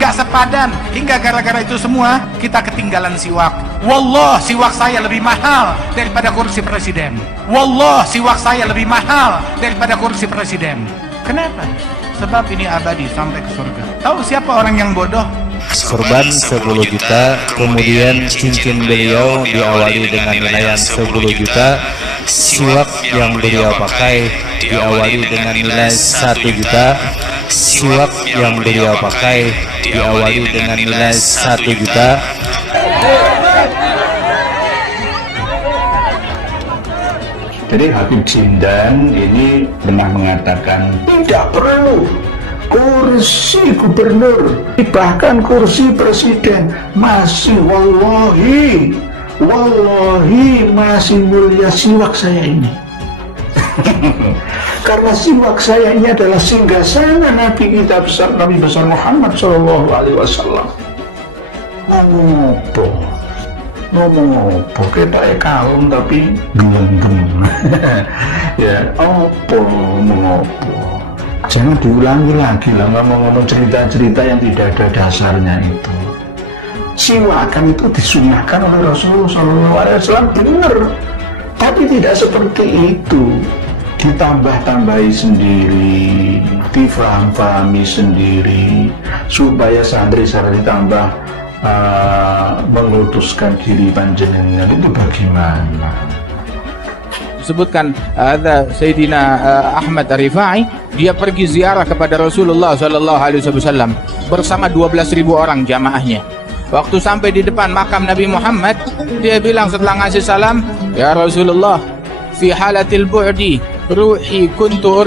nggak sepadan, hingga gara-gara itu semua kita ketinggalan siwak. Wallah, siwak saya lebih mahal daripada kursi presiden. Wallah, siwak saya lebih mahal daripada kursi presiden. Kenapa? Sebab ini abadi sampai ke surga. Tahu siapa orang yang bodoh? Sorban 10 juta, kemudian cincin beliau diawali dengan nilai 10 juta, siwak yang beliau pakai diawali dengan nilai 1 juta, siwak yang beliau pakai diawali dengan nilai 1 juta. Jadi Habib Jindan ini pernah mengatakan tidak perlu kursi gubernur, bahkan kursi presiden masih wallahi masih mulia siwak saya ini. Karena siwak saya ini adalah singgasana Nabi kita besar, Nabi besar Muhammad Shallallahu Alaihi Wasallam. Ngomong apa kita kalem tapi gelem-gelem. Ya apa ngopo, jangan diulangi lagi lah ngomong-ngomong cerita-cerita yang tidak ada dasarnya itu. Siwakan itu disunahkan oleh Rasulullah SAW, benar, tapi tidak seperti itu. Ditambah-tambahi sendiri, difaham-fahami sendiri, supaya santri-santri tambah mengutuskan diri panjenengan. Itu bagaimana? Disebutkan ada Sayyidina Ahmad Ar-Rifai, dia pergi ziarah kepada Rasulullah SAW bersama 12.000 orang jamaahnya. Waktu sampai di depan makam Nabi Muhammad, dia bilang setelah ngasih salam, ya Rasulullah, fi halatil bu'di ruhi kuntu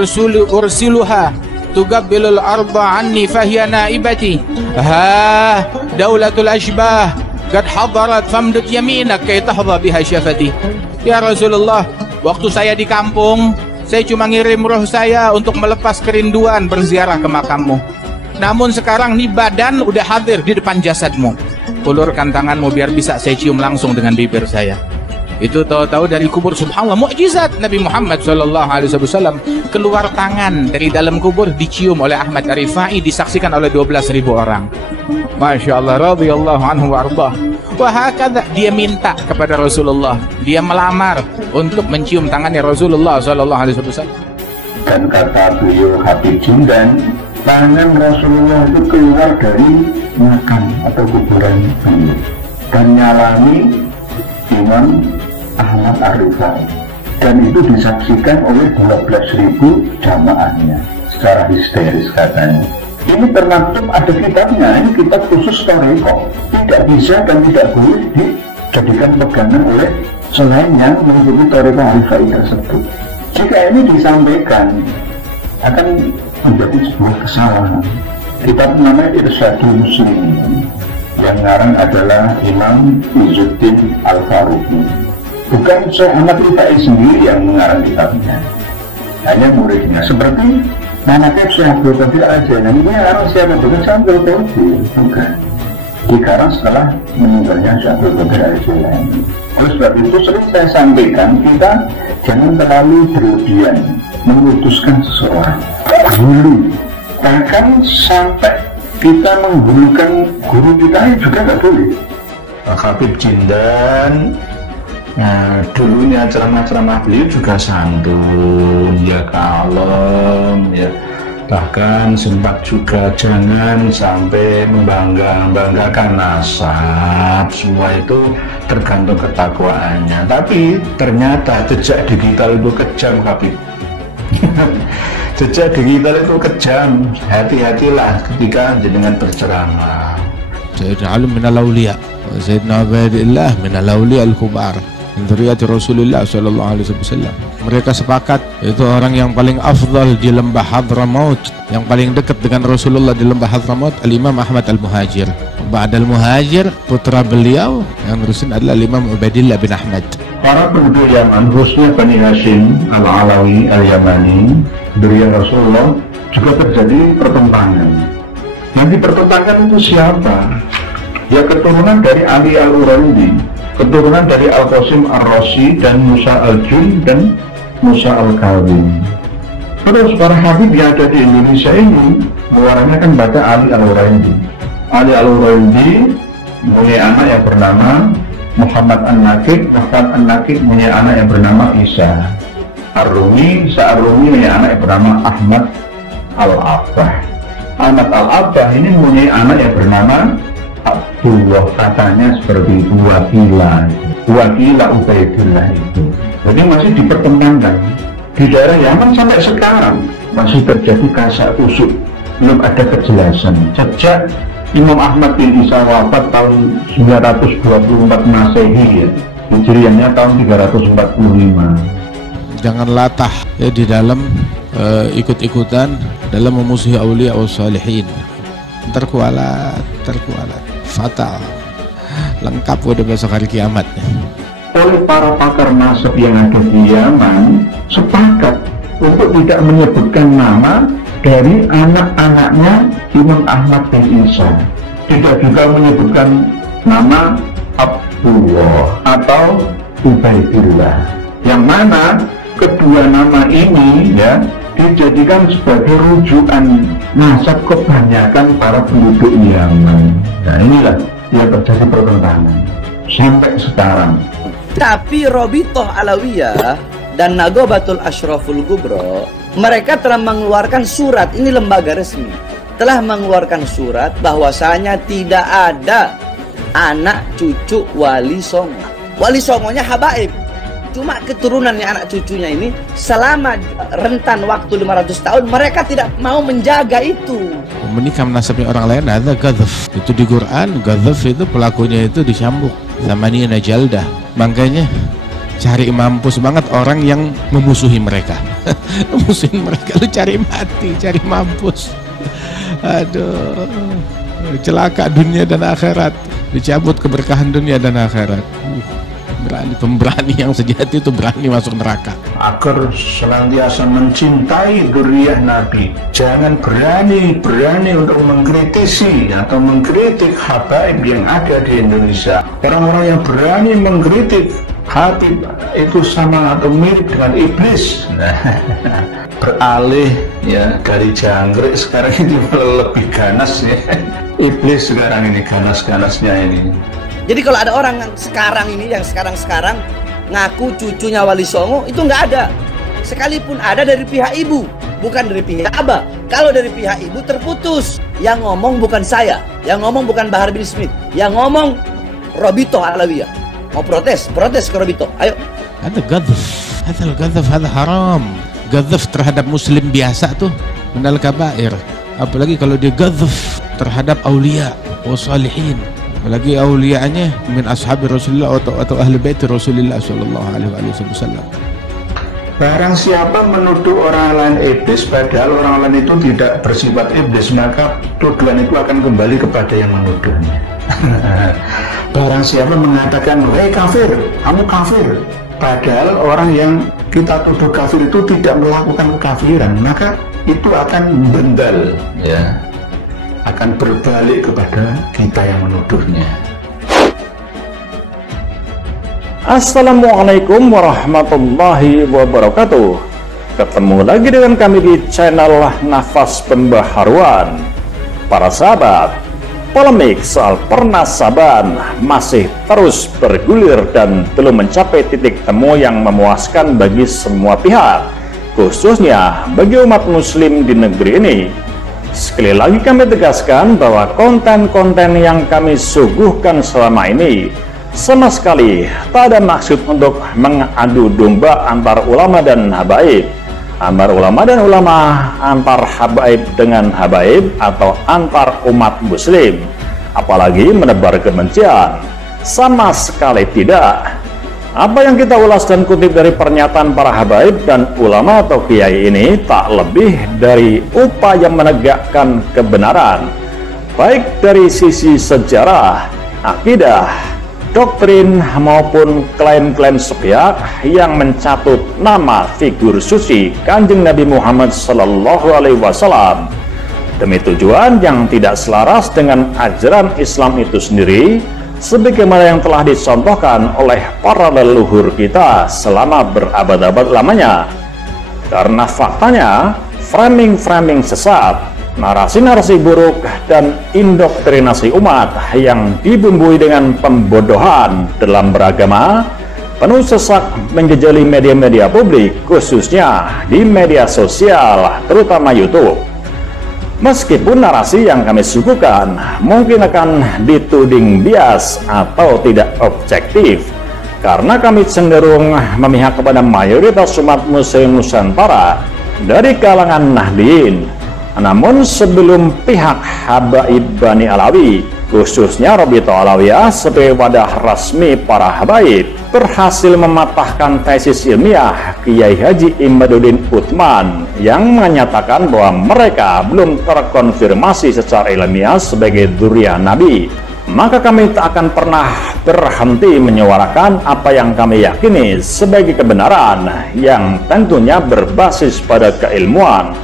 ursiluha tugabbilul arda anni fahiya naibati ha daulatul ashbah qad hadarat famdud yaminak kay tahdha biha syafati. Ya Rasulullah, waktu saya di kampung, saya cuma ngirim roh saya untuk melepas kerinduan berziarah ke makammu. Namun sekarang nih badan udah hadir di depan jasadmu. Ulurkan tanganmu biar bisa saya cium langsung dengan bibir saya. Itu tahu-tahu dari kubur, subhanallah, mukjizat Nabi Muhammad SAW. Keluar tangan dari dalam kubur, dicium oleh Ahmad Ar-Rifai, disaksikan oleh 12.000 orang. Masya Allah, radhiyallahu anhu wa ardah. Wahakadha, dia minta kepada Rasulullah, dia melamar untuk mencium tangannya Rasulullah SAW. Dan kata beliau Habib Jindan, tangan Rasulullah itu keluar dari makam atau kuburan beliau dan nyalami Imam Ahmad Ar-Rifai, dan itu disaksikan oleh 12.000 jamaahnya secara histeris katanya. Ini termaktub, ada kitabnya, ini kitab khusus Toriko, tidak bisa dan tidak boleh dijadikan pegangan oleh selain yang mengikuti Toriko Ar-Rifai tersebut. Jika ini disampaikan akan menjadi sebuah kesalahan. Kitab namanya Irsyadul Muslimin, yang ngarang adalah Imam Izzuddin Al-Faruqi. Bukan Syekh Ahmad Rifai sendiri yang mengarang kitabnya, hanya muridnya. Seperti manakib Syekh Abdul Qadir Al-Jailani, ini ngarang siapa? Bukan Syekh Abdul Qadir, bukan. Dikarang setelah meninggalnya Syekh Abdul Qadir Al-Jailani. Oleh sebab itu sering saya sampaikan, kita jangan terlalu berlebihan memutuskan seseorang dulu, bahkan sampai kita menghulukan guru kita juga nggak boleh. Habib Jindan, nah, dulunya ceramah-ceramah beliau juga santun, ya kalem, ya. Bahkan sempat juga jangan sampai membanggakan nasab, semua itu tergantung ketakwaannya. Tapi ternyata jejak digital itu kejam, Habib. Jejak digital itu kejam, hati-hatilah ketika jenengan berceramah. Sayyidina Ali minal awliya, Sayyidina Ubaidillah minal awliya al-kubar, min dzurriyyati Rasulullah SAW. Mereka sepakat itu orang yang paling afdal di lembah Hadramaut, yang paling dekat dengan Rasulullah di lembah Hadramaut, Al-Imam Ahmad Al-Muhajir. Ba'dal Muhajir, putra beliau yang nerusin adalah Imam Ubaidillah bin Ahmad. Para penduduk Yaman, khususnya Bani Hashim Al-Alawi Al-Yamani, durian Rasulullah, juga terjadi pertentangan. Nanti pertentangan itu siapa? Ya keturunan dari Ali Al-Urandi, keturunan dari Al-Qasim Ar-Rasi dan Musa Al-Jun dan Musa Al-Kawim. Terus para habib yang ada di Indonesia ini mewarnakan pada Ali Al-Urandi. Ali Al-Uraindi mempunyai anak yang bernama Muhammad An-Nakib. Muhammad An-Nakib mempunyai anak yang bernama Isa Ar-Rumi. Isa Ar-Rumi mempunyai anak yang bernama Ahmad Al-Abbah. Ahmad Al-Abbah ini mempunyai anak yang bernama Abdullah, katanya seperti itu, Wakila Ubaidillah itu. Jadi masih dipertentangkan di daerah Yaman sampai sekarang, masih terjadi kasak kusuk, belum ada kejelasan. Sejak Imam Ahmad bin Isa wafat tahun 924 Masehi, ya, Hijriahnya tahun 345. Jangan latah ya di dalam ikut-ikutan dalam memusuhi aulia wa salihin. Terkualat, fatal, lengkap udah besok hari kiamat. Oleh para pakar nasab yang ada di Yaman sepakat untuk tidak menyebutkan nama dari anak-anaknya Imam Ahmad bin Isa. Tidak juga menyebutkan nama Abdullah atau Ubaidillah, yang mana kedua nama ini ya dijadikan sebagai rujukan nasab kebanyakan para penduduk Yaman. Nah, inilah yang terjadi pertentangan sampai sekarang. Tapi Robitoh Alawiyah dan Nagobatul Ashraful Kubro, mereka telah mengeluarkan surat, ini lembaga resmi, telah mengeluarkan surat bahwasanya tidak ada anak cucu Wali Songo. Wali Songonya habaib, cuma keturunannya anak cucunya ini selama rentan waktu 500 tahun mereka tidak mau menjaga itu. Menikam nasabnya orang lain ada ghadhaf. Itu di Quran, ghadhaf itu pelakunya itu dicambuk zamanina jaldah. Makanya cari mampus banget orang yang memusuhi mereka. Memusuhin mereka, lu cari mati, cari mampus. Aduh, celaka dunia dan akhirat, dicabut keberkahan dunia dan akhirat. Berani, pemberani yang sejati itu berani masuk neraka. Agar senantiasa mencintai dzurriyyah Nabi, jangan berani untuk mengkritisi atau mengkritik habaib yang ada di Indonesia. Orang-orang yang berani mengkritik Habib itu sama atau mirip dengan iblis. Beralih ya dari jangkrik sekarang ini lebih ganas ya. Iblis sekarang ini ganas-ganasnya ini. Jadi kalau ada orang yang sekarang ngaku cucunya Wali Songo, itu nggak ada. Sekalipun ada dari pihak ibu, bukan dari pihak abah. Kalau dari pihak ibu terputus. Yang ngomong bukan saya, yang ngomong bukan Bahar bin Smith, yang ngomong Robitoh Alawiyah. Mau protes ke Robitoh, ayo. Ada ghadhaf, ada haram. Ghadhaf terhadap muslim biasa tuh minal kabair. Apalagi kalau dia ghadhaf terhadap aulia wa salihin. Apalagi aulianya min ashabi Rasulullah atau ahli bait Rasulullah sallallahu alaihi wasallam. Barang siapa menuduh orang lain iblis padahal orang lain itu tidak bersifat iblis, maka tuduhan itu akan kembali kepada yang menuduhnya. Barang siapa mengatakan, "Hei kafir, kamu kafir," padahal orang yang kita tuduh kafir itu tidak melakukan kekafiran, maka itu akan bendal ya, akan berbalik kepada kita yang menuduhnya. Assalamualaikum warahmatullahi wabarakatuh. Ketemu lagi dengan kami di channel Nafas Pembaharuan. Para sahabat, polemik soal pernasaban masih terus bergulir dan belum mencapai titik temu yang memuaskan bagi semua pihak, khususnya bagi umat muslim di negeri ini. Sekali lagi kami tegaskan bahwa konten-konten yang kami suguhkan selama ini sama sekali tak ada maksud untuk mengadu domba antar ulama dan habaib, antar ulama dan ulama, antar habaib dengan habaib, atau antar umat muslim, apalagi menebar kebencian. Sama sekali tidak. Apa yang kita ulas dan kutip dari pernyataan para habaib dan ulama atau kiai ini tak lebih dari upaya menegakkan kebenaran, baik dari sisi sejarah, akidah, doktrin maupun klaim-klaim sepihak yang mencatut nama figur suci Kanjeng Nabi Muhammad SAW demi tujuan yang tidak selaras dengan ajaran Islam itu sendiri, sebagaimana yang telah dicontohkan oleh para leluhur kita selama berabad-abad lamanya. Karena faktanya, framing-framing sesat narasi-narasi buruk dan indoktrinasi umat yang dibumbui dengan pembodohan dalam beragama penuh sesak menjejali media-media publik, khususnya di media sosial, terutama YouTube. Meskipun narasi yang kami suguhkan mungkin akan dituding bias atau tidak objektif, karena kami cenderung memihak kepada mayoritas umat muslim Nusantara dari kalangan Nahdliyin. Namun sebelum pihak Habaib Bani Alawi, khususnya Rabithah Alawiyah sebagai wadah resmi para Habaib, berhasil mematahkan tesis ilmiah Kiai Haji Imaduddin Uthman yang menyatakan bahwa mereka belum terkonfirmasi secara ilmiah sebagai dzurriyyah Nabi, maka kami tak akan pernah berhenti menyuarakan apa yang kami yakini sebagai kebenaran yang tentunya berbasis pada keilmuan.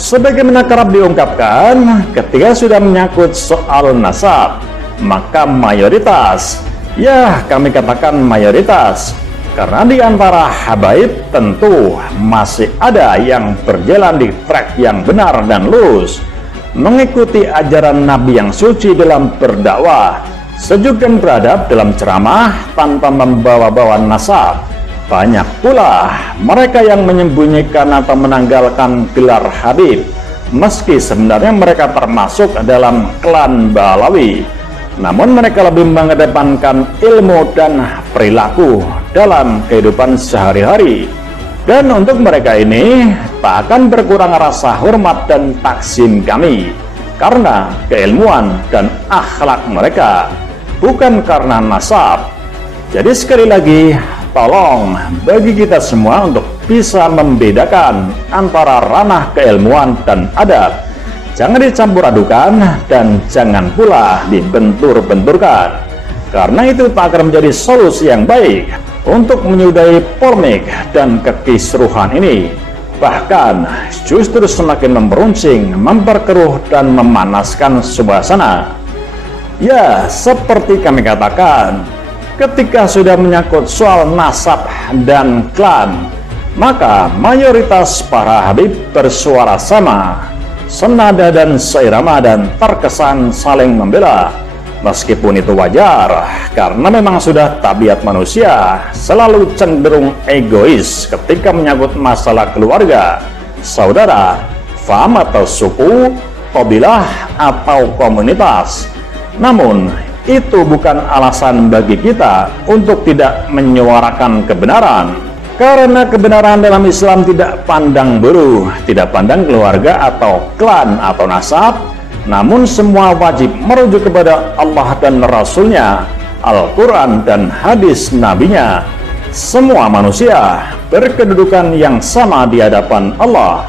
Sebagaimana kerap diungkapkan, ketika sudah menyangkut soal nasab, maka mayoritas, ya kami katakan mayoritas, karena di antara habaib tentu masih ada yang berjalan di track yang benar dan lurus, mengikuti ajaran Nabi yang suci dalam berdakwah, sejuk dan beradab dalam ceramah tanpa membawa-bawa nasab. Banyak pula mereka yang menyembunyikan atau menanggalkan gelar Habib, meski sebenarnya mereka termasuk dalam klan Balawi. Namun mereka lebih mengedepankan ilmu dan perilaku dalam kehidupan sehari-hari. Dan untuk mereka ini tak akan berkurang rasa hormat dan takzim kami, karena keilmuan dan akhlak mereka, bukan karena nasab. Jadi sekali lagi, tolong bagi kita semua untuk bisa membedakan antara ranah keilmuan dan adab. Jangan dicampur adukan dan jangan pula dibentur-benturkan, karena itu tak akan menjadi solusi yang baik untuk menyudahi polemik dan kekisruhan ini. Bahkan justru semakin memperuncing, memperkeruh dan memanaskan suasana. Ya, seperti kami katakan, ketika sudah menyangkut soal nasab dan klan, maka mayoritas para habib bersuara sama, senada dan seirama dan terkesan saling membela. Meskipun itu wajar, karena memang sudah tabiat manusia selalu cenderung egois ketika menyangkut masalah keluarga, saudara, faham atau suku, kabilah atau komunitas. Namun itu bukan alasan bagi kita untuk tidak menyuarakan kebenaran, karena kebenaran dalam Islam tidak pandang bulu, tidak pandang keluarga atau klan atau nasab, namun semua wajib merujuk kepada Allah dan Rasul-Nya, Al-Quran dan hadis Nabi-Nya. Semua manusia berkedudukan yang sama di hadapan Allah.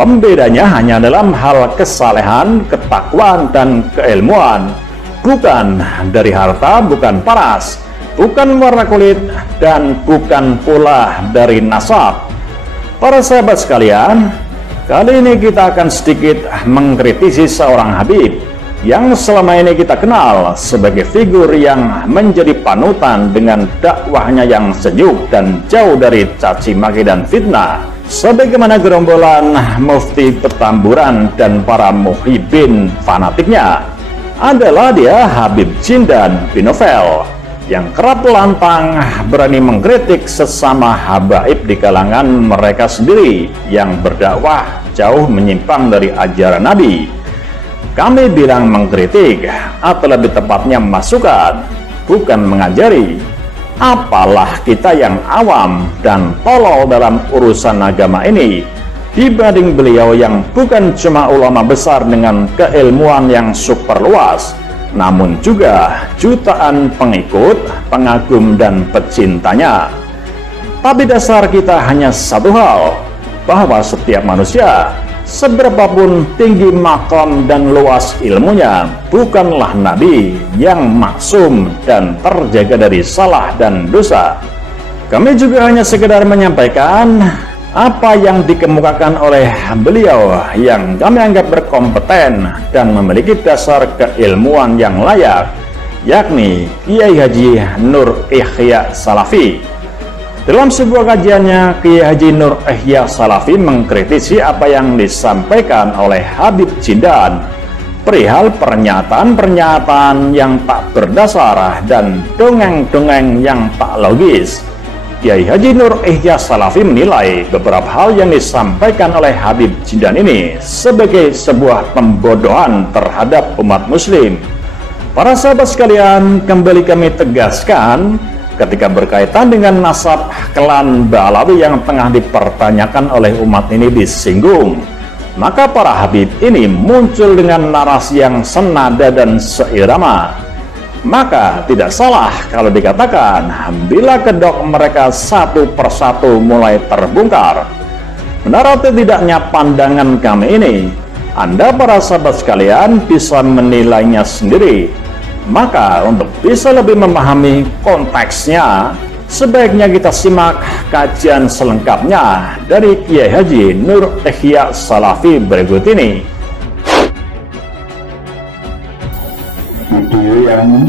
Pembedanya hanya dalam hal kesalehan, ketakwaan dan keilmuan, bukan dari harta, bukan paras, bukan warna kulit, dan bukan pula dari nasab. Para sahabat sekalian, kali ini kita akan sedikit mengkritisi seorang habib yang selama ini kita kenal sebagai figur yang menjadi panutan dengan dakwahnya yang sejuk dan jauh dari caci maki dan fitnah. Sebagaimana gerombolan mufti Petamburan dan para muhibbin fanatiknya, adalah dia Habib Jindan bin Novel yang kerap lantang berani mengkritik sesama habaib di kalangan mereka sendiri yang berdakwah jauh menyimpang dari ajaran Nabi. Kami bilang mengkritik, atau lebih tepatnya masukan, bukan mengajari. Apalah kita yang awam dan tolol dalam urusan agama ini dibanding beliau yang bukan cuma ulama besar dengan keilmuan yang super luas, namun juga jutaan pengikut, pengagum dan pecintanya. Tapi dasar kita hanya satu hal, bahwa setiap manusia, seberapapun tinggi maqam dan luas ilmunya, bukanlah nabi yang maksum dan terjaga dari salah dan dosa. Kami juga hanya sekedar menyampaikan apa yang dikemukakan oleh beliau yang kami anggap berkompeten dan memiliki dasar keilmuan yang layak, yakni Kiai Haji Nur Ihya Salafi. Dalam sebuah kajiannya, Kiai Haji Nur Ihya Salafi mengkritisi apa yang disampaikan oleh Habib Jindan perihal pernyataan-pernyataan yang tak berdasar dan dongeng-dongeng yang tak logis. Kiai Haji Nur Ihya Salafi menilai beberapa hal yang disampaikan oleh Habib Jindan ini sebagai sebuah pembodohan terhadap umat muslim. Para sahabat sekalian, kembali kami tegaskan, ketika berkaitan dengan nasab klan Ba'alawi yang tengah dipertanyakan oleh umat ini disinggung, maka para habib ini muncul dengan narasi yang senada dan seirama. Maka tidak salah kalau dikatakan bila kedok mereka satu persatu mulai terbongkar. Menurut tidaknya pandangan kami ini, Anda para sahabat sekalian bisa menilainya sendiri. Maka untuk bisa lebih memahami konteksnya, sebaiknya kita simak kajian selengkapnya dari Kiai Haji Nur Ihya Salafi berikut ini. Video yang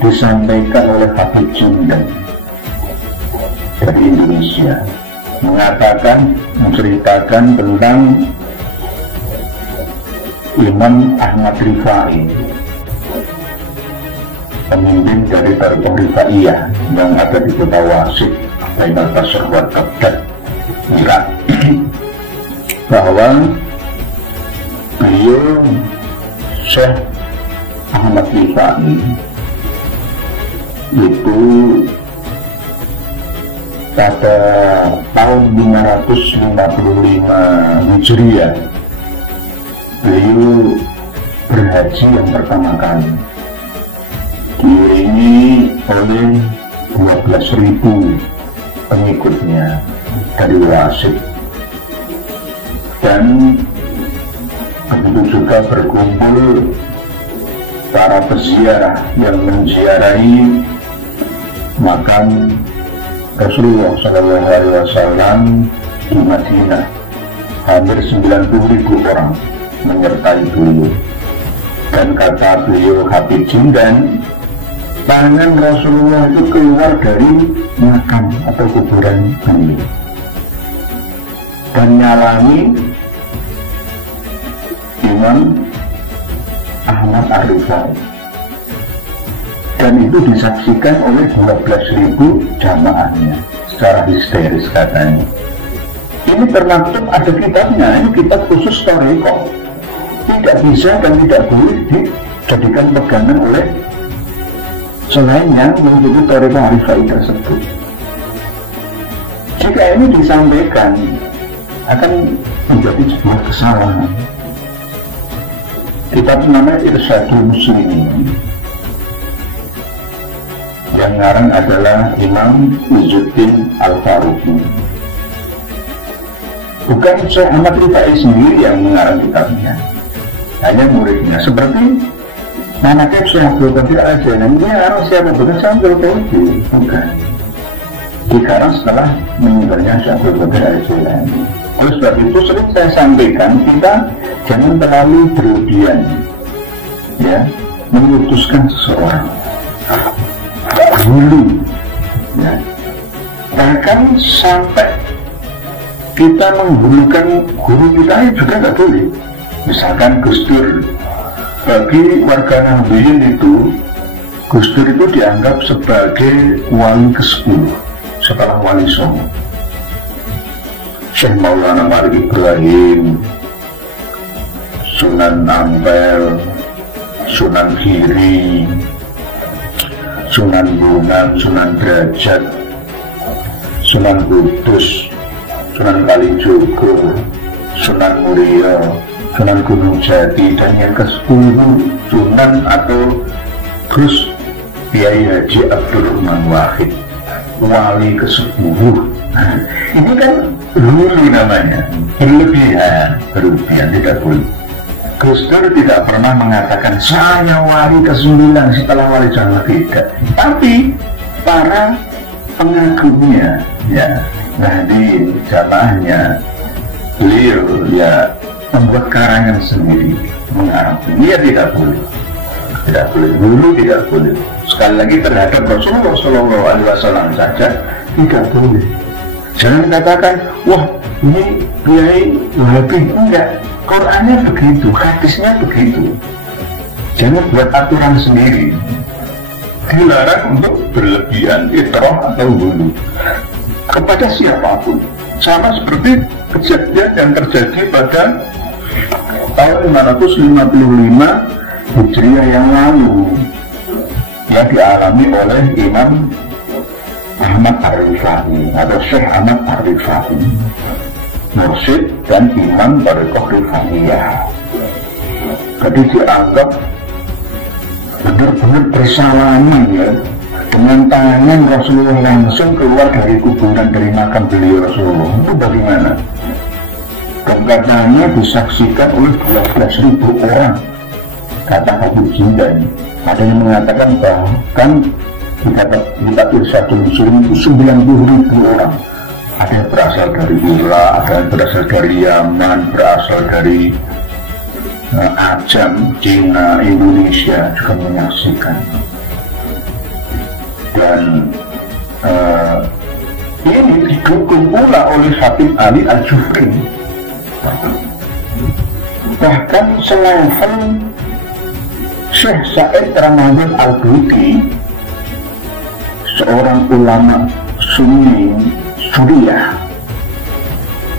disampaikan oleh Habib Jindan dari Indonesia menceritakan tentang Imam Ahmad Rifai, pemimpin dari Tarikh Rifaiyah yang ada di kota Wasit, Bainal Basra wa Baghdad, Irak, bahwa beliau Syekh Ahmad Rifai itu pada tahun 555 Hijriah beliau berhaji yang pertama kali, diiringi oleh 12.000 pengikutnya dari Wasit, dan begitu juga berkumpul para peziarah yang menziarahi makam Rasulullah SAW di Madinah. Hampir 90.000 orang menyertai beliau, dan kata beliau Habib Jindan, tangan Rasulullah itu keluar dari makam atau kuburan beliau dan nyalami Imam Ahmad Ar-Rifai, dan itu disaksikan oleh 12.000 jamaahnya secara histeris katanya. Ini termaktub ada kitabnya, ini kitab khusus Thariqah, tidak bisa dan tidak boleh dijadikan pegangan oleh selainnya mengikuti Thariqah Rifai tersebut. Jika ini disampaikan akan menjadi sebuah kesalahan. Kitab namanya Irsyadul Muslimin, yang ngarang adalah Imam Izzuddin Al-Faruqi. Bukan Syekh Ahmad Rifai sendiri yang mengarang kitabnya, hanya muridnya. Seperti manakib Syekh Abdul Qadir Al-Jailani, ini arang siapa? Bukan Syekh Abdul Qadir, bukan. Dikarang setelah meninggalnya Syekh Abdul Qadir Al-Jailani. Oleh sebab itu sering saya sampaikan, kita jangan terlalu berlebihan ya memutuskan seseorang dulu ya. Bahkan sampai kita menghulukan guru kita juga nggak boleh. Misalkan Gus Dur, bagi warga Nahdliyin itu Gus Dur itu dianggap sebagai wali ke-10 setelah Wali Songo. Syekh Maulana Malik Ibrahim, Sunan Ampel, Sunan Giri, Sunan Bonang, Sunan Derajat, Sunan Kudus, Sunan Kalijogo, Sunan Muria, Sunan Gunung Jati, dan yang ke-10 Sunan atau Gus Kiai Haji Abdurrahman Wahid, wali ke-10. Ini kan dulu namanya berlebihan tidak boleh. Gus Dur tidak pernah mengatakan saya wali ke-9 setelah Wali Songo, tidak. Tapi para pengagumnya ya, Nahdliyin, jamaahnya, beliau ya membuat karangan sendiri mengarang. Dia tidak boleh, dulu tidak boleh. Sekali lagi terhadap Rasulullah SAW saja tidak boleh. Jangan katakan, wah ini Kiai Wahabi. Enggak, Qurannya begitu, hadisnya begitu. Jangan buat aturan sendiri. Dilarang untuk berlebihan, itrah atau hulu kepada siapapun. Sama seperti kejadian yang terjadi pada tahun 555 Hijriah yang lalu, yang dialami oleh Imam Ahmad Ar-Rifai atau Syekh Ahmad Ar-Rifai, mursyid dan imam Thariqah Rifaiyah. Jadi dianggap benar-benar bersalaman ya, dengan tangan Rasulullah langsung keluar dari kuburan, dari makam beliau Rasulullah. Itu bagaimana? Dan katanya disaksikan oleh 12.000 orang, kata Habib Jindan. Ada yang mengatakan bahkan kita satu muslim itu 90.000 orang. Ada yang berasal dari Irak, ada yang berasal dari Yaman, berasal dari Ajam, Cina, Indonesia juga menyaksikan. Dan ini didukung pula oleh Habib Ali Al-Jufri. Bahkan selevel Syekh Said Ramadan Al-Buti, seorang ulama Sunni Suriah,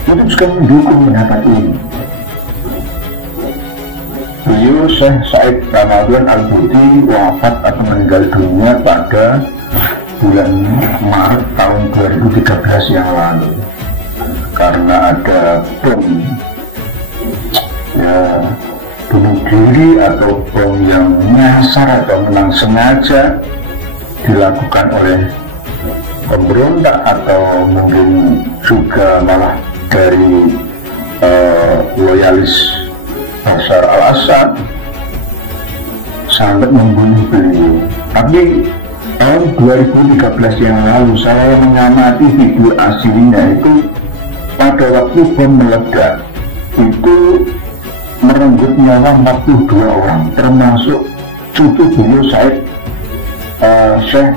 itu juga mendukung pendapat ini. Beliau Syekh Said Ramadan Al-Buti wafat atau meninggal dunia pada bulan Maret tahun 2013 yang lalu karena ada bom ya, bunuh diri atau bom yang nyasar atau memang sengaja dilakukan oleh pemberontak atau mungkin juga malah dari loyalis Bashar al-Assad sampai membunuh beliau. Tapi tahun 2013 yang lalu saya mengamati video aslinya itu pada waktu bom meledak itu merenggut nyawa 42 orang termasuk cucu beliau Syekh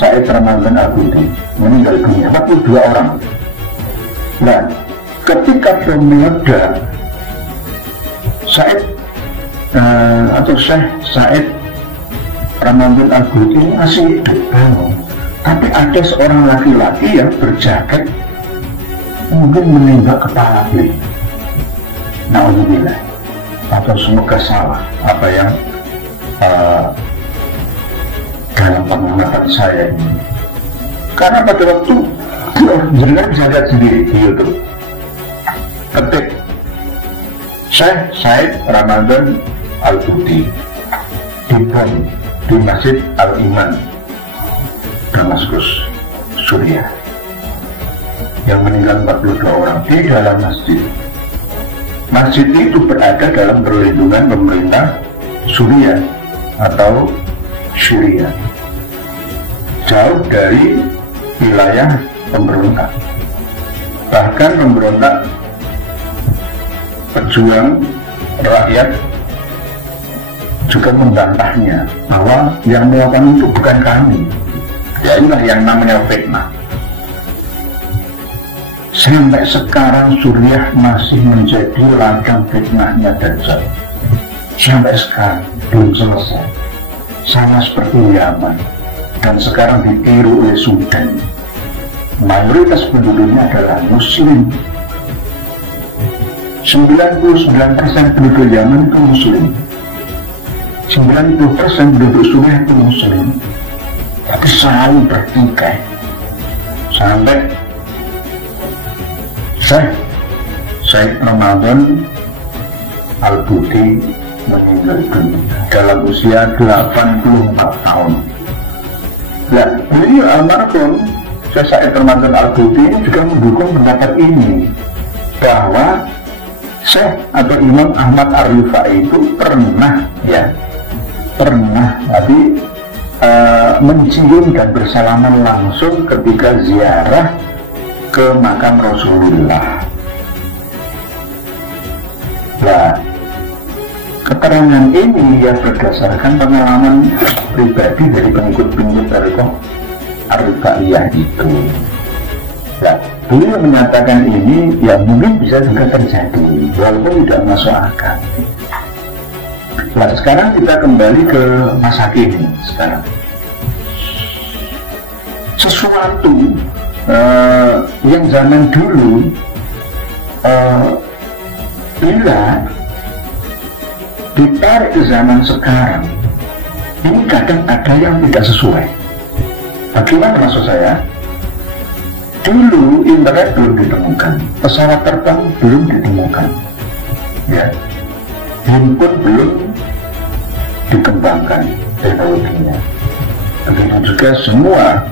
Said Ramadan Al-Buti, meninggal dunia 42 orang. Nah, ketika bom meledak Syekh Said Ramadan Al-Buti masih hidup, tapi ada seorang laki-laki yang berjaket mungkin menembak kepala beliau. Na'udzubillah, atau semoga salah apa yang dalam pengamatan saya ini. Karena pada waktu jenengan bisa lihat sendiri di YouTube, ketik Syekh Said Ramadan Al-Buti dibom di Masjid Al-Iman Damaskus, Suriah, yang meninggal 42 orang di dalam masjid. Masjid itu berada dalam perlindungan pemerintah Suriah atau Syria, jauh dari wilayah pemberontak. Bahkan pemberontak pejuang rakyat juga membantahnya bahwa yang melakukan itu bukan kami. Ya inilah yang namanya fitnah. Sampai sekarang Suriah masih menjadi ladang fitnahnya Dajjal. Sampai sekarang belum selesai. Sama seperti Yaman dan sekarang ditiru oleh Sudan. Mayoritas penduduknya adalah Muslim. 99% penduduk Yaman itu Muslim, 90% penduduk Suriah itu Muslim, tapi selalu bertikai sampai Syekh Ramadan Al-Buti meninggal dunia dalam usia 84 tahun. Nah, beliau almarhum Syekh Ramadan Al-Buti ini juga mendukung pendapat ini bahwa Syekh atau Imam Ahmad Ar-Rifai itu pernah tapi mencium dan bersalaman langsung ketika ziarah ke makam Rasulullah. Nah, keterangan ini ya berdasarkan pengalaman pribadi dari pengikut-pengikut Thariqah Ar-Rifaiyah itu. Nah, beliau menyatakan ini ya mungkin bisa juga terjadi, walaupun tidak masuk akal. Nah, sekarang kita kembali ke masa kini sekarang. Sesuatu yang zaman dulu bila ditarik ke zaman sekarang, ini kadang ada yang tidak sesuai. Bagaimana maksud saya? Dulu internet belum ditemukan, pesawat terbang belum ditemukan, ya, handphone belum dikembangkan teknologinya. Begitu juga semua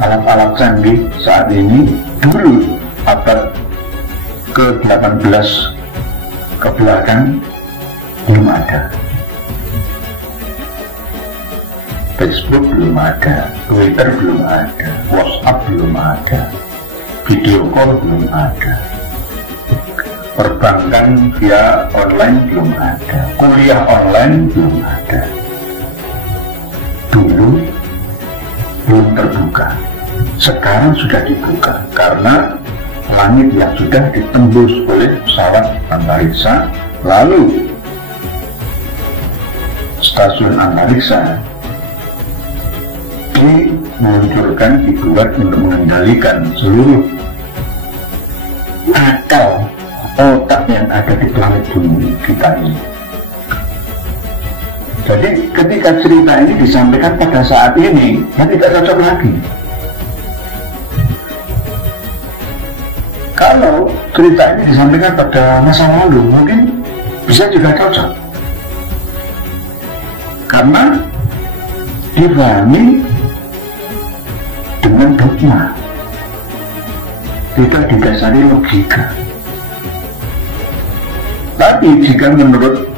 alat-alat canggih saat ini dulu abad ke-18 ke belakang belum ada. Facebook belum ada, Twitter belum ada, WhatsApp belum ada, video call belum ada, perbankan via online belum ada, kuliah online belum ada. Dulu belum terbuka, sekarang sudah dibuka karena langit yang sudah ditembus oleh pesawat antariksa, lalu stasiun antariksa meluncurkan, dibuat untuk mengendalikan seluruh akal otak yang ada di planet bumi kita ini. Jadi ketika cerita ini disampaikan pada saat ini, ya tidak cocok lagi. Kalau cerita ini disampaikan pada masa lalu, mungkin bisa juga cocok, karena dipahami dengan dogma, tidak didasari logika. Tapi jika menurut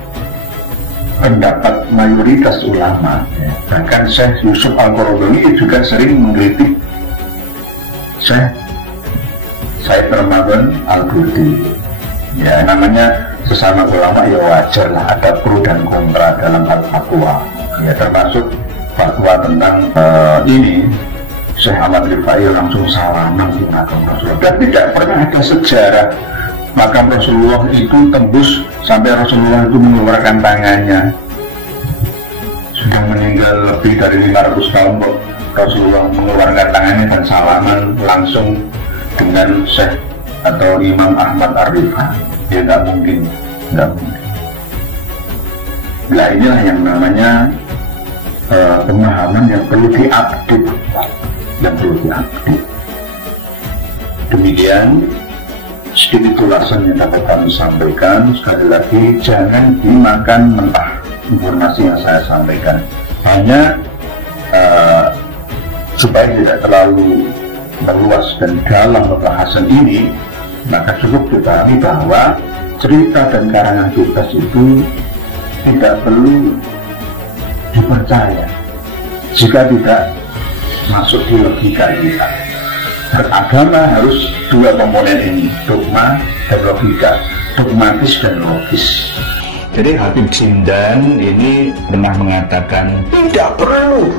pendapat mayoritas ulama, ya, bahkan Syekh Yusuf Al-Qaradawi juga sering mengkritik Syekh Said Ramadan Al-Buti. Ya, namanya sesama ulama ya wajar lah, ada pro dan kontra dalam hal fatwa. Ya, termasuk fatwa tentang ini Syekh Ahmad Rifai langsung salaman di makam Rasulullah, dan tidak pernah ada sejarah makam Rasulullah itu tembus sampai Rasulullah itu mengeluarkan tangannya. Sudah meninggal lebih dari 500 tahun kok Rasulullah mengeluarkan tangannya dan salaman langsung dengan Syekh atau Imam Ahmad Ar-Rifai. Ya tidak mungkin, tidak mungkin. Nah, inilah yang namanya pemahaman yang perlu diupdate, yang perlu diupdate. Demikian sedikit ulasan yang dapat kami sampaikan. Sekali lagi, jangan dimakan mentah informasi yang saya sampaikan, hanya supaya tidak terlalu meluas dan dalam pembahasan ini, maka cukup dipahami bahwa cerita dan karangan Kirtas itu tidak perlu dipercaya jika tidak masuk di logika kita. Beragama harus dua komponen ini, dogma dan logika, dogmatis dan logis. Jadi Habib Jindan ini pernah mengatakan tidak perlu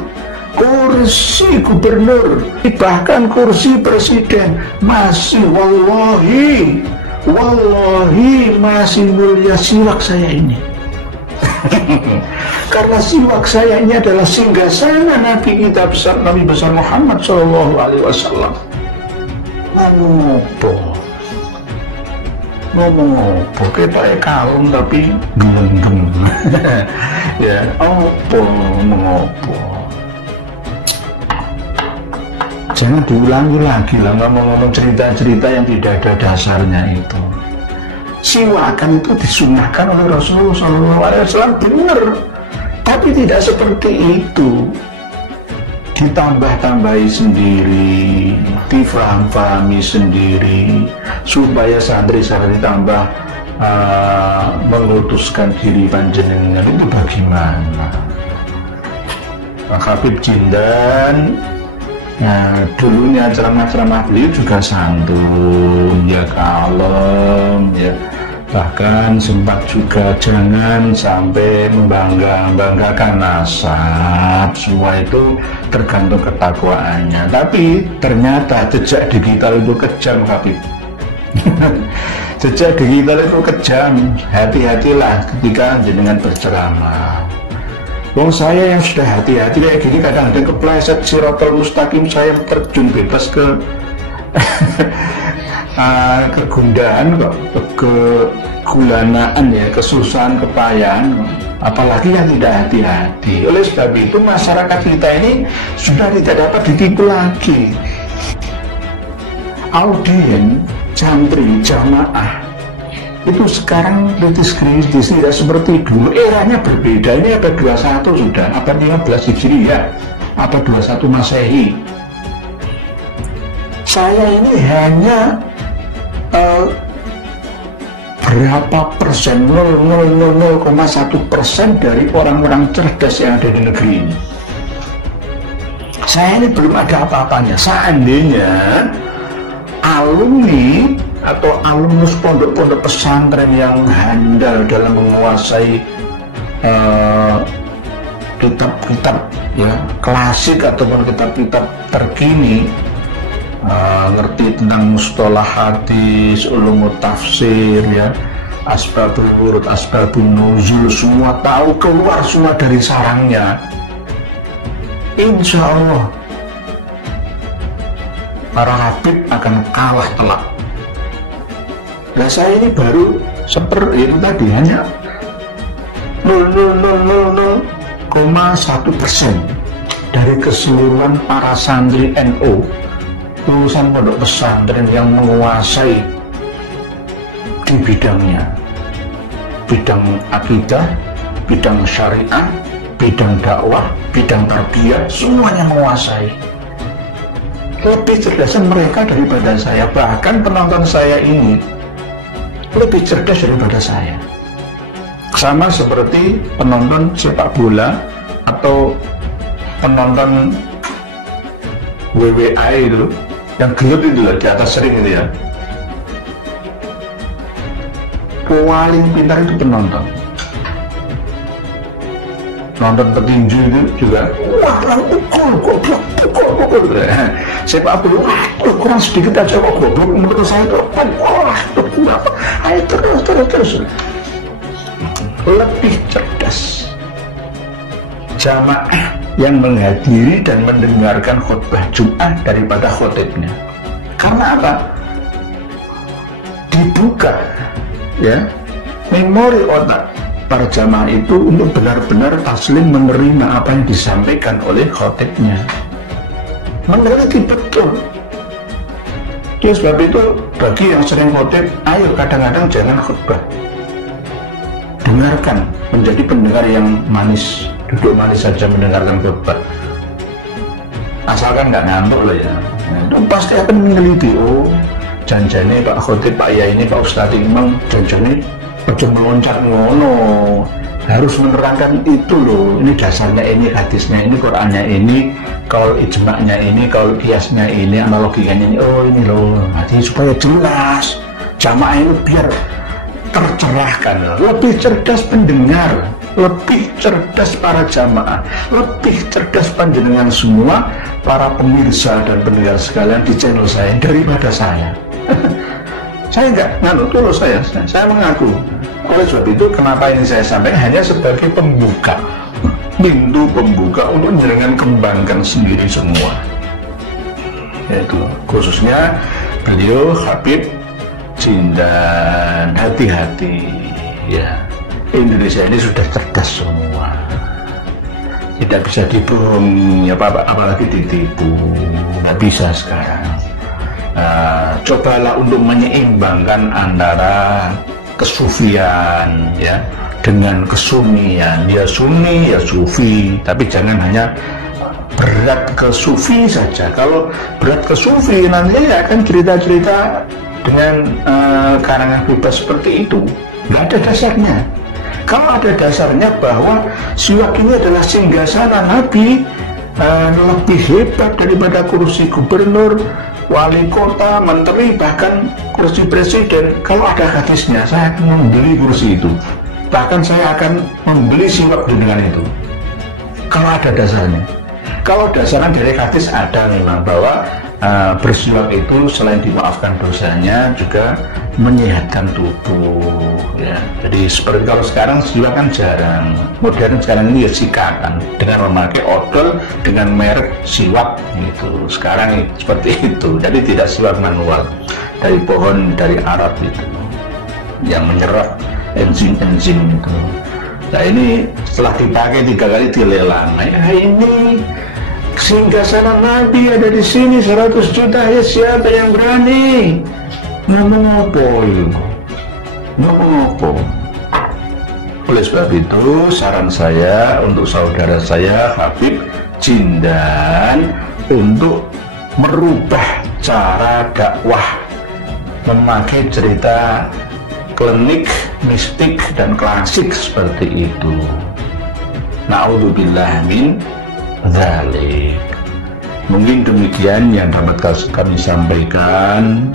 kursi gubernur, bahkan kursi presiden masih wallahi masih mulia siwak saya ini. Karena siwak saya ini adalah singgasana Nabi kita besar, Nabi besar Muhammad Shallallahu Alaihi Wasallam. Ngomong apa kita kalung tapi gelendeng. Ya, ngopo. Jangan diulangi lagi lah ngomong-ngomong cerita-cerita yang tidak ada dasarnya itu. Siwakan itu disunahkan oleh Rasulullah SAW, benar, tapi tidak seperti itu. Ditambah-tambahi sendiri, difaham-fahami sendiri, supaya santri-santri tambah mengutuskan diri panjenengan, itu bagaimana? Habib Jindan, nah, dulunya ceramah-ceramah beliau juga santun, ya kalem, ya Bahkan sempat juga jangan sampai membanggakan nasab, semua itu tergantung ketakwaannya. Tapi ternyata jejak digital itu kejam, Habib. Jejak digital itu kejam. Hati-hatilah ketika jenengan berceramah. Wong saya yang sudah hati-hati kayak gini kadang-kadang kepleset sirotol mustaqim, saya terjun bebas ke kegundahan kok, kegulanaan ya, kesusahan, kepayahan, apalagi yang tidak hati-hati. Oleh sebab itu masyarakat kita ini sudah tidak dapat ditipu lagi. Audien, santri, jamaah itu sekarang kritis tidak seperti dulu. Eranya berbeda, ini abad 21 sudah, abad 15 Hijriah, abad 21 Masehi. Saya ini hanya berapa persen, 0,1% dari orang-orang cerdas yang ada di negeri ini. Saya ini belum ada apa-apanya. Seandainya alumni atau alumnus pondok-pondok pesantren yang handal dalam menguasai kitab-kitab ya klasik ataupun kitab-kitab terkini, ngerti tentang mustalah hadis, ulumut tafsir ya, asbabul wurud, asbabun nuzul, semua tahu, keluar semua dari sarangnya, insya Allah para habib akan kalah telak. Nah saya ini baru seperti itu tadi, hanya 0,1% dari keseluruhan para santri NU, lulusan pondok pesantren yang menguasai di bidangnya, bidang akidah, bidang syariah, bidang dakwah, bidang tarbiyah, semuanya menguasai. Lebih cerdasan mereka daripada saya, bahkan penonton saya ini lebih cerdas daripada saya. Sama seperti penonton sepak bola atau penonton WWA itu, yang gelut itu loh, di atas sering itu ya. Paling pintar itu penonton. Nonton petinju itu juga, wah pukul. Sepak bola, kurang sedikit aja kok goblok. Menurut saya itu, wah kurang. Ayo terus. Lebih cerdas jamaah yang menghadiri dan mendengarkan khutbah Jumat daripada khotibnya. Karena apa? Dibuka ya memori otak para jamaah itu untuk benar-benar taslim menerima apa yang disampaikan oleh khotibnya, meneliti betul. Jadi sebab itu bagi yang sering khotib, ayo kadang-kadang jangan khutbah, dengarkan, menjadi pendengar yang manis, duduk manis saja mendengarkan khutbah, asalkan nggak ngantuk loh ya. Dan pasti akan meneliti, oh janjane Pak Khotib, Pak Yai ini, Pak Ustadz Imam janjane aja meloncat ngono, harus menerangkan itu loh, ini dasarnya ini, hadisnya ini, Qurannya ini, kalau ijma'nya ini, kalau kiasnya ini, analogikanya ini, oh ini loh, jadi supaya jelas jamaah ini biar tercerahkan. Lebih cerdas pendengar, lebih cerdas para jamaah, lebih cerdas panjenengan semua para pemirsa dan pendengar sekalian di channel saya daripada saya. Saya enggak nganut tulus, saya mengaku. Oleh sebab itu kenapa ini saya sampaikan hanya sebagai pembuka, pintu pembuka untuk jenengan kembangkan sendiri semua. Yaitu khususnya beliau Habib Jindan, hati-hati ya. Indonesia ini sudah cerdas semua, tidak bisa dibohongi, apalagi ditipu, nggak bisa sekarang. Cobalah untuk menyeimbangkan antara kesufian ya dengan kesunnian, ya sunni ya sufi, tapi jangan hanya berat ke sufi saja. Kalau berat ke sufi nanti akan cerita-cerita dengan karangan bebas seperti itu, nggak ada dasarnya. Kalau ada dasarnya bahwa siwak ini adalah singgasana Nabi, lebih hebat daripada kursi gubernur, wali kota, menteri, bahkan kursi presiden. Kalau ada hadisnya, saya akan membeli kursi itu. Bahkan saya akan membeli siwak dengan itu. Kalau ada dasarnya. Kalau dasarnya dari hadis ada memang bahwa bersiwak itu selain dimaafkan dosanya juga menyehatkan tubuh ya. Jadi seperti kalau sekarang siwak kan jarang, modern sekarang ini ya sikatan dengan memakai odol dengan merek siwak gitu. Sekarang seperti itu, jadi tidak siwak manual dari pohon dari Arab itu yang menyerap enzim-enzim itu. Nah ini setelah dipakai 3 kali dilelang, nah ini singgasana Nabi ada di sini 100 juta, ya siapa yang berani? Ngomong-ngopo itu, ngomong-ngopo. Oleh sebab itu saran saya untuk saudara saya Habib Jindan untuk merubah cara dakwah, memakai cerita klinik, mistik dan klasik seperti itu. Na'udzubillah min dzalik. Mungkin demikian yang dapat kami sampaikan.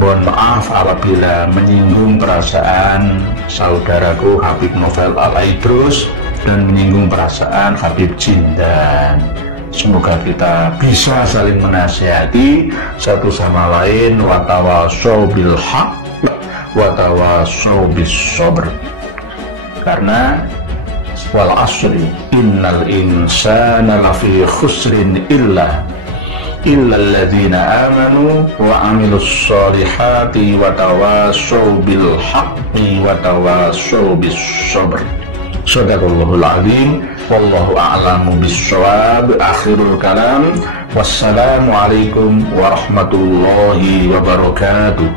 Mohon maaf apabila menyinggung perasaan saudaraku Habib Novel Al-Aidrus dan menyinggung perasaan Habib Jindan. Semoga kita bisa saling menasihati satu sama lain, wa tawasau bil haq wa tawasau bis sabr. Karena wal asri innal insana lafi khusrin illa alladzina amanu wa amilus solihati wa tawasau bil haqqi wa tawasau bis sabr. Shadaqallahul azim. Wallahu a'lamu bis-shawab. Akhirul kalam. Wassalamualaikum warahmatullahi wabarakatuh.